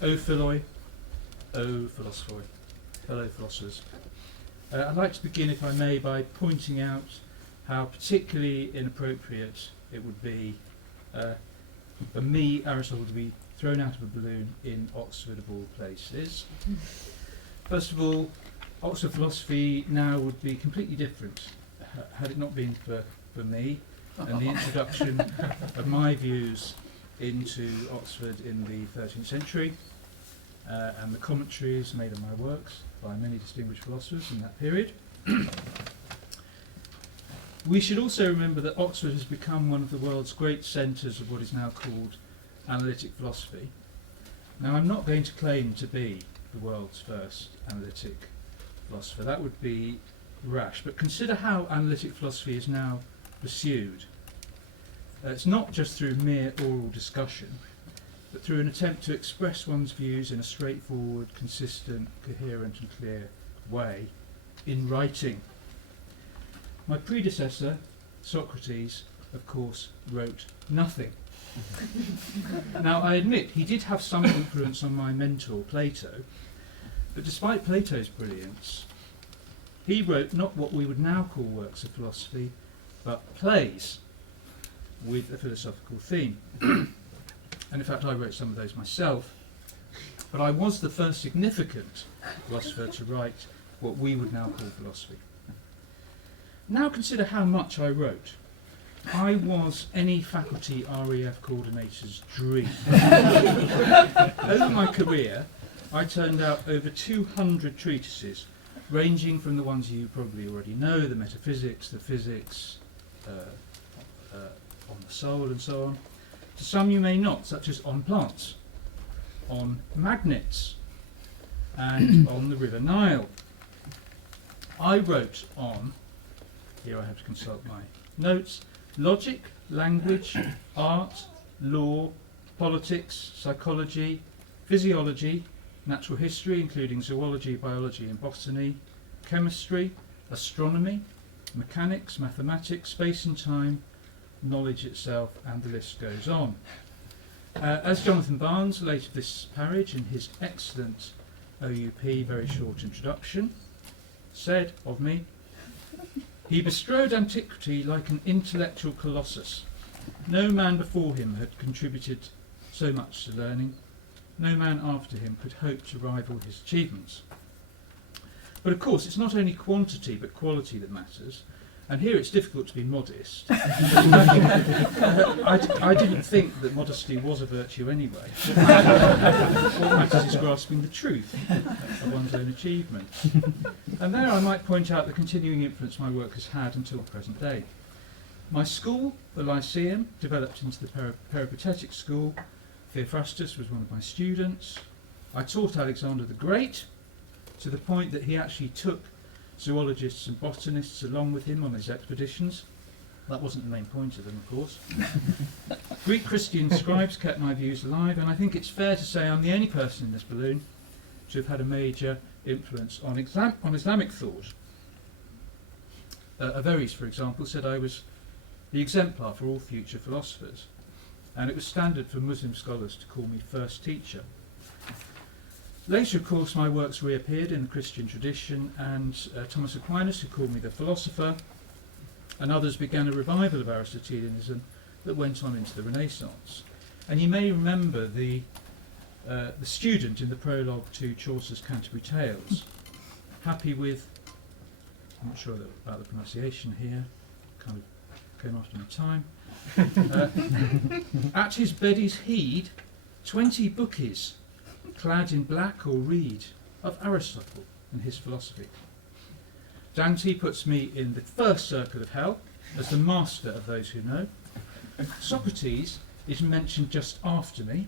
O philoi, O philosophoi, fellow philosophers. I'd like to begin, if I may, by pointing out how particularly inappropriate it would be for me, Aristotle, to be thrown out of a balloon in Oxford of all places. First of all, Oxford philosophy now would be completely different had it not been for me and the introduction of my views into Oxford in the 13th century and the commentaries made on my works by many distinguished philosophers in that period. We should also remember that Oxford has become one of the world's great centres of what is now called analytic philosophy. Now, I'm not going to claim to be the world's first analytic philosopher. That would be rash. But consider how analytic philosophy is now pursued. It's not just through mere oral discussion, but through an attempt to express one's views in a straightforward, consistent, coherent and clear way in writing. My predecessor, Socrates, of course, wrote nothing. Now, I admit he did have some influence on my mentor, Plato, but despite Plato's brilliance, he wrote not what we would now call works of philosophy, but plays with a philosophical theme. And in fact, I wrote some of those myself, but I was the first significant philosopher to write what we would now call philosophy. Now consider how much I wrote. I was any faculty REF coordinator's dream. Over my career, I turned out over 200 treatises, ranging from the ones you probably already know, the metaphysics, the physics, on the soul and so on, to some you may not, such as on plants, on magnets, and on the River Nile. I wrote on, here I have to consult my notes, logic, language, art, law, politics, psychology, physiology, natural history, including zoology, biology and botany, chemistry, astronomy, mechanics, mathematics, space and time, knowledge itself, and the list goes on. As Jonathan Barnes, late of this parage, in his excellent OUP very short introduction, said of me, he bestrode antiquity like an intellectual colossus. No man before him had contributed so much to learning. No man after him could hope to rival his achievements. But of course, it's not only quantity but quality that matters. And here it's difficult to be modest. I didn't think that modesty was a virtue anyway. What matters is grasping the truth of one's own achievements. And there I might point out the continuing influence my work has had until the present day. My school, the Lyceum, developed into the peripatetic school. Theophrastus was one of my students. I taught Alexander the Great, to the point that he actually took zoologists and botanists along with him on his expeditions. That wasn't the main point of them, of course. Greek Christian scribes kept my views alive, and I think it's fair to say I'm the only person in this balloon to have had a major influence on Islamic thought. Averroes, for example, said I was the exemplar for all future philosophers, and it was standard for Muslim scholars to call me first teacher. Later, of course, my works reappeared in the Christian tradition, and Thomas Aquinas, who called me the philosopher, and others began a revival of Aristotelianism that went on into the Renaissance. And you may remember the student in the prologue to Chaucer's Canterbury Tales, happy with, I'm not sure about the pronunciation here, kind of came after my time, at his beddy's heed 20 bookies, clad in black or reed, of Aristotle and his philosophy. Dante puts me in the first circle of hell as the master of those who know. Socrates is mentioned just after me,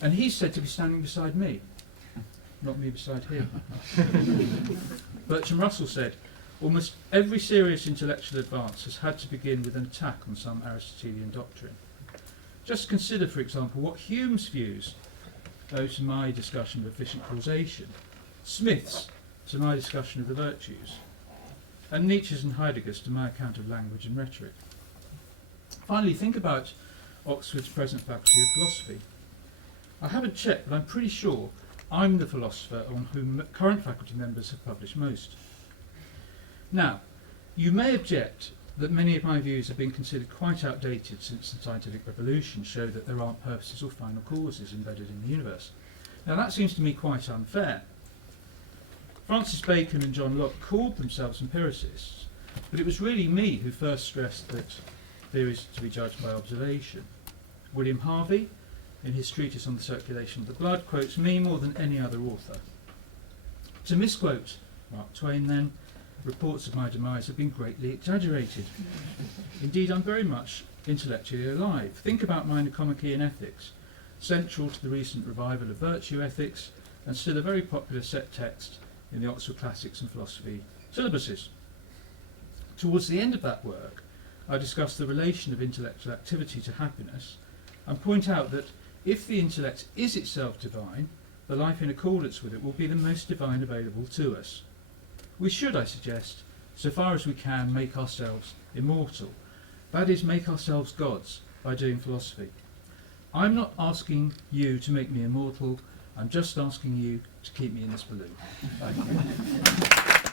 and he's said to be standing beside me, not me beside him. Bertrand Russell said, almost every serious intellectual advance has had to begin with an attack on some Aristotelian doctrine. Just consider, for example, what Hume's views owe to my discussion of efficient causation, Smith's to my discussion of the virtues, and Nietzsche's and Heidegger's to my account of language and rhetoric. Finally, think about Oxford's present faculty of philosophy. I haven't checked, but I'm pretty sure I'm the philosopher on whom current faculty members have published most. Now, you may object that many of my views have been considered quite outdated since the scientific revolution showed that there aren't purposes or final causes embedded in the universe. Now that seems to me quite unfair. Francis Bacon and John Locke called themselves empiricists, but it was really me who first stressed that theories to be judged by observation. William Harvey, in his treatise on the circulation of the blood, quotes me more than any other author. To misquote Mark Twain, then, reports of my demise have been greatly exaggerated. Indeed, I'm very much intellectually alive. Think about my Nicomachean Ethics, central to the recent revival of virtue ethics, and still a very popular set text in the Oxford Classics and Philosophy syllabuses. Towards the end of that work, I discuss the relation of intellectual activity to happiness, and point out that if the intellect is itself divine, the life in accordance with it will be the most divine available to us. We should, I suggest, so far as we can, make ourselves immortal. That is, make ourselves gods by doing philosophy. I'm not asking you to make me immortal, I'm just asking you to keep me in this balloon. Thank you.